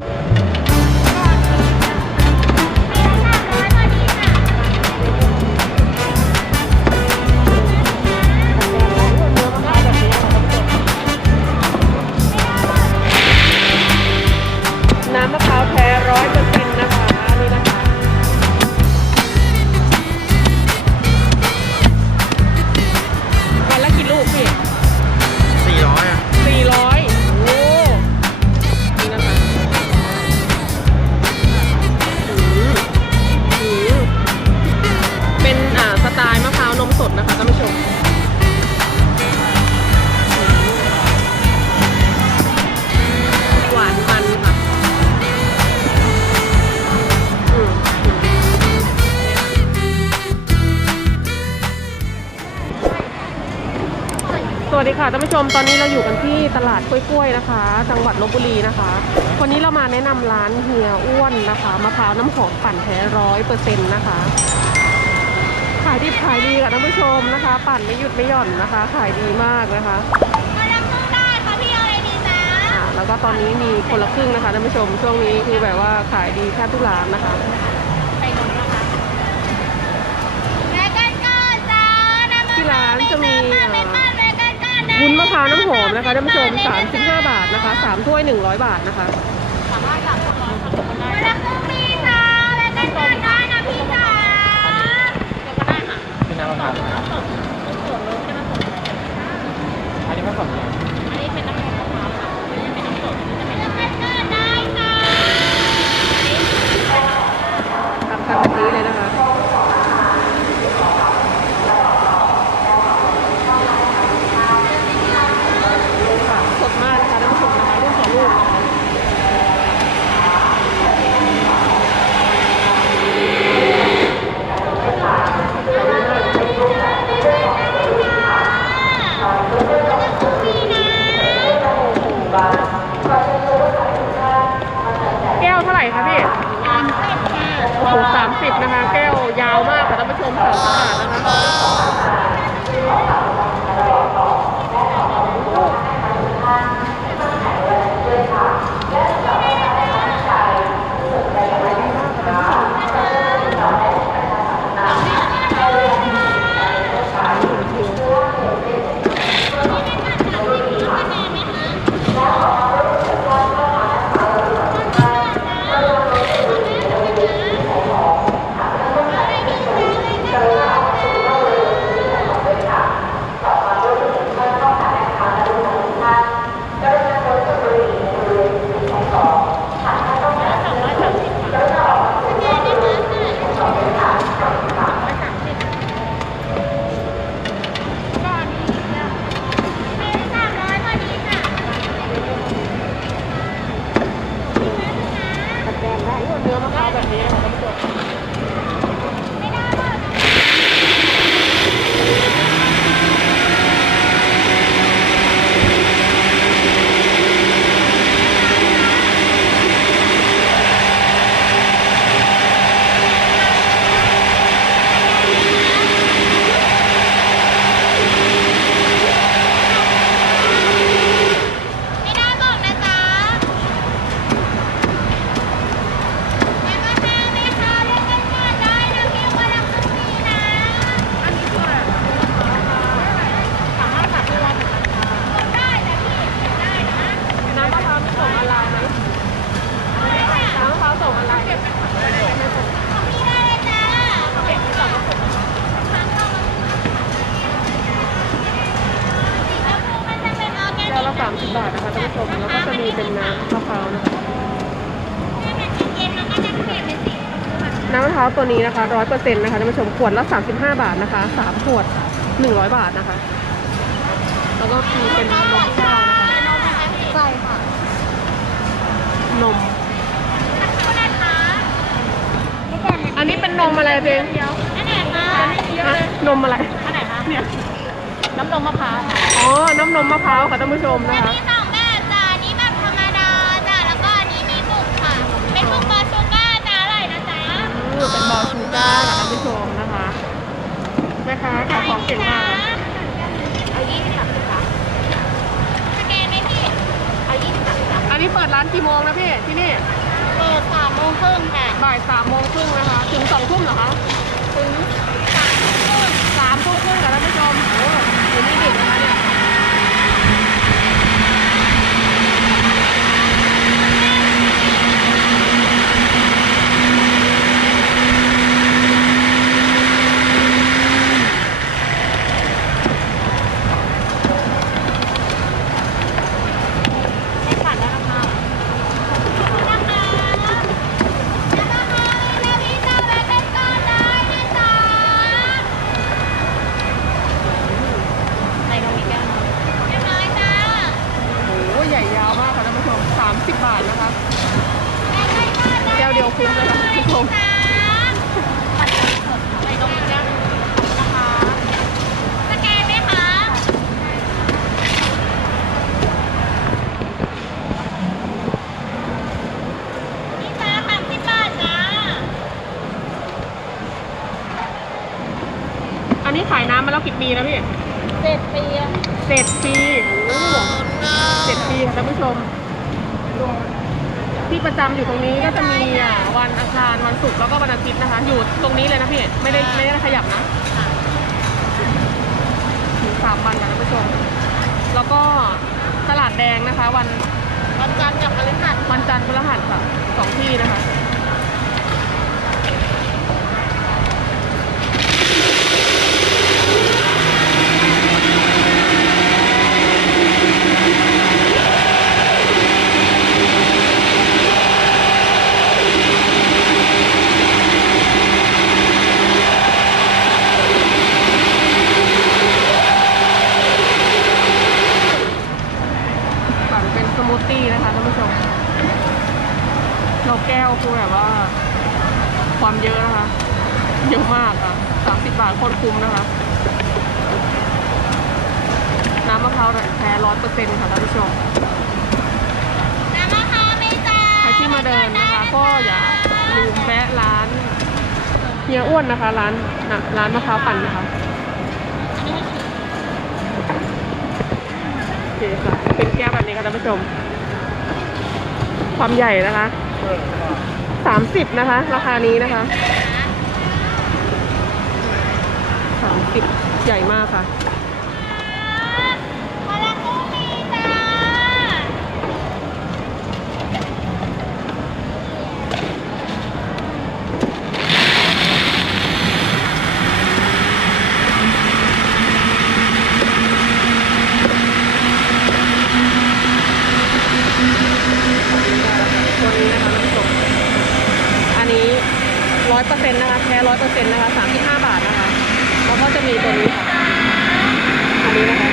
น้ ดีค่ะท่านผู้ชมตอนนี้เราอยู่กันที่ตลาดกล้วยๆนะคะ จังหวัดลบบุรีนะคะ วันนี้เรามาแนะนำร้านเฮียอ้วนนะคะมะพร้าวน้ำหอมปั่นแท้ร้อยเปอร์เซ็นต์นะคะขายดีขายดีค่ะท่านผู้ชมนะคะ ปั่นไม่หยุดไม่หย่อนนะคะ ขายดีมากนะคะมารับเครื่องได้ค่ะพี่เอาอะไรดีจ๊ะอ่าแล้วก็ตอนนี้มีคนละครึ่งนะคะท่านผู้ชมช่วงนี้คือแบบว่าขายดีแทบทุกร้านนะคะไปนนนะคะแม่กันก่อนจ้าน้ำที่ร้านจะมี วุ้นมะพร้าวน้ำหอมนะคะท่านผู้ชม 35 บาทนะคะ 3 ถ้วย 100 บาทนะคะ สามารถสั่งคนร้อยสั่งคนได้มารับเครื่องมีจ้าแม่กันก่อนได้นะพี่จ๋าเป็นน้ำมะพร้าวอันนี้ผสมยัง น้ำมะพร้าวตัวนี้นะคะร้อยเปอร์เซ็นต์นะคะท่านผู้ชมขวดละสามสิบห้าบาทนะคะสามขวดหนึ่งร้อยบาทนะคะ แล้วก็มีเป็นนมข้าวนะคะใช่ค่ะ นม อันนี้เป็นนมอะไรเพลงอันไหนคะฮะนมอะไร อันไหนคะเนี่ยน้ำนมมะพร้าวค่ะอ๋อ น้ำนมมะพร้าวค่ะท่านผู้ชมนะคะ มีสองแบบจ้าอันนี้แบบธรรมดาจ้าแล้วก็อันนี้มีบุกค่ะ เป็นบุกบ อือเป็นบอลชูก้าค่ะท่านผู้ชมนะคะแม่ค้าขายของเก่งมากเอายี่สิบสามสิบสามสแกนไหมพี่เอายี่สิบสามสิบสามอันนี้เปิดร้านกี่โมงนะพี่ที่นี่เงค่ะบ่ายสามโมงครึ่งนะคะ ถึงสองทุ่มเหรอคะถึงสามทุ่มสามทุ่มครึ่งค่ะท่านผู้ชมโอ้อยู่นี่ดึกนะคะเนี่ยไม่ฝันแล้วนะคะ นะคะแล้วก็ค่ะแล้วพี่เจ้าแม่เป็นก่อนได้นะจ๊ะ ในตรงนี้แก้วนะ เรียบร้อยจ้า โอ้โหใหญ่ยาวมากค่ะท่านผู้ชม30 บาทนะคะ แม่เป็นก่อนได้ แก้วเดียวคุ้มเลยค่ะท่านผู้ชม จ้า ในตรงนี้แก้วนะคะ สแกนไหมคะนี่ จ้าสามสิบบาทจ้าอันนี้ขายน้ำมาแล้วกี่ปีแล้วพี่ เจ็ดปีเจ็ดปีโอ้โหเจ็ดปีค่ะท่านผู้ชม ที่ประจำอยู่ตรงนี้ก็จะมีอะวันอังคารวันศุกร์แล้วก็วันอาทิตย์นะคะ อยู่ตรงนี้เลยนะพี่ไม่ได้ไม่ได้ขยับนะถึงสามวันค่ะท่านผู้ชม แล้วก็ตลาดแดงนะคะ วันวันจันทร์กับพฤหัสวันจันทร์พฤหัสค่ะสองที่นะคะ ปั่นเป็นสมูทตี้นะคะท่านผู้ชมเราแก้วคือแบบว่า ความเยอะนะคะ เยอะมากอะสามสิบบาทโคตรคุ้มนะคะ น้ำมะพร้าว แท้ร้อยเปอร์เซ็นต์ค่ะท่านผู้ชมน้ำมะพร้าวไหมจ้าใครที่มาเดินนะคะ ก็อย่าลืมแวะร้านเฮียอ้วนนะคะ ร้านนะร้านมะพร้าวปั่นนะคะโอเคค่ะเป็นแก้วแบบนี้ค่ะท่านผู้ชม ความใหญ่นะคะสามสิบนะคะ ราคานี้นะคะสามสิบใหญ่มากค่ะ มาละกุ้งมีจ้า ตัวนี้นะคะท่านผู้ชม อันนี้ร้อยเปอร์เซ็นต์นะคะแท้ร้อยเปอร์เซ็นต์นะคะสามสิบห้าบาทนะคะ แล้วก็จะมีตัวนี้ค่ะ อันนี้นะคะ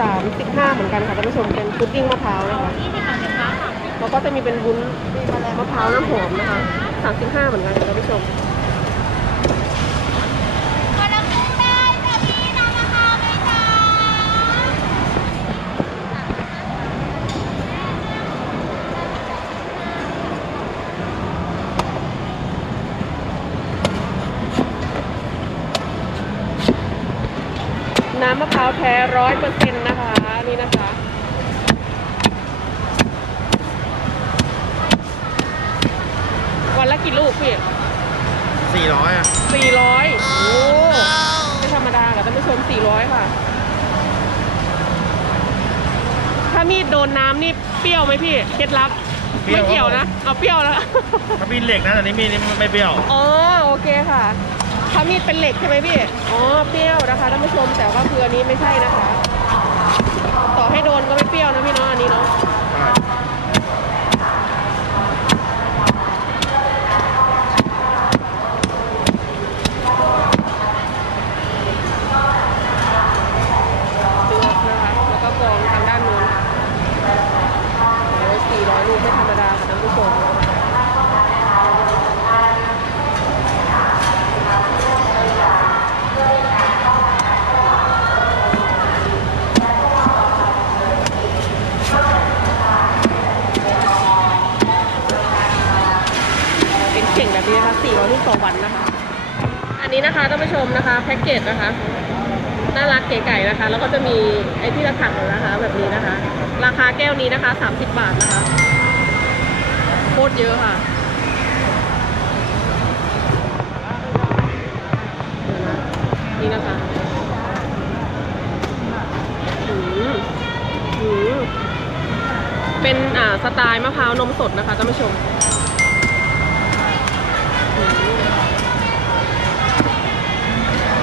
สามสิบห้าเหมือน กันค่ะท่านผู้ชมเป็นพุดดิ้งมะพร้าวนะคะยี่สิบสามสิบห้าค่ะแล้วก็จะมีเป็นวุ้นมะพร้าวน้ำหอมนะคะสามสิบห้าเหมือนกันค่ะท่านผู้ชมน้ำมะพร้าวแท้ร้อยเปอร์เซ็นต์นะคะ นี่นะคะวันละกี่ลูกพี่สี่ร้อยอะสี่ร้อยโอ้ไม่ธรรมดาค่ะท่านผู้ชมสี่ร้อยค่ะ ถ้ามีดโดนน้ำนี่เปรี้ยวไหมพี่เคล็ดลับไม่เกี่ยวนะ เอาเปรี้ยวนะถ้ามีเหล็กนะแต่นี้มีดนี่ไม่เปรี้ยวอ๋อโอเคค่ะถ้ามีดเป็นเหล็กใช่ไหมพี่ อ๋อ เปรี้ยวนะคะท่านผู้ชม แต่ว่าคืออันนี้ไม่ใช่นะคะ ต่อให้โดนก็ไม่เปรี้ยวนะพี่เนาะอันนี้เนาะ เลือกนะคะ แล้วก็กรองทางด้านนู้นโอ้สี่ร้อยลูกไม่ธรรมดาค่ะท่านผู้ชมเป็นเข่งแบบนี้นะคะ400ลูกต่อวันนะคะ อันนี้นะคะท่านผู้ชม นะคะแพ็กเกจนะคะน่ารักเก๋ไก่นะคะ แล้วก็จะมีไอ้ที่ระถังนะคะ แบบนี้นะคะ ราคาแก้วนี้นะคะ 30 บาทนะคะโคตรเยอะค่ะนี่นะคะอืมอืมเป็นอ่าสไตล์มะพร้าวนมสดนะคะท่านผู้ชม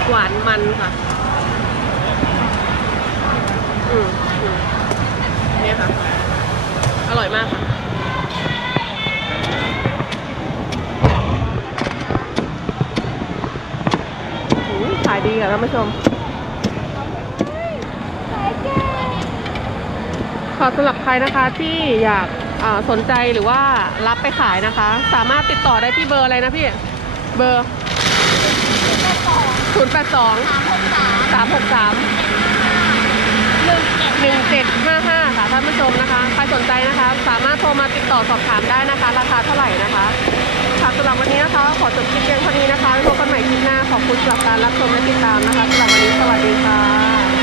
หวานมันค่ะ อืมอืมเนี่ค่ะ อร่อยมากค่ะอืมขายดีค่ะท่านผู้ชม ขอสำหรับใครนะคะที่อยากสนใจหรือว่ารับไปขายนะคะ สามารถติดต่อได้ที่เบอร์อะไรนะพี่ เบอร์ 0 8 2สามหกสาม3 6 3หนึ่งเจ็ด1755ค่ะท่านผู้ชมนะคะใครสนใจนะคะ สามารถโทรมาติดต่อสอบถามได้นะคะ ราคาเท่าไหร่นะคะค่ะสำหรับวันนี้นะคะ ขอจบคลิปเพียงเท่านี้นะคะไว้พบกันใหม่คลิปหน้าขอบคุณสำหรับการรับชมและติดตามนะคะสำหรับวันนี้สวัสดีค่ะ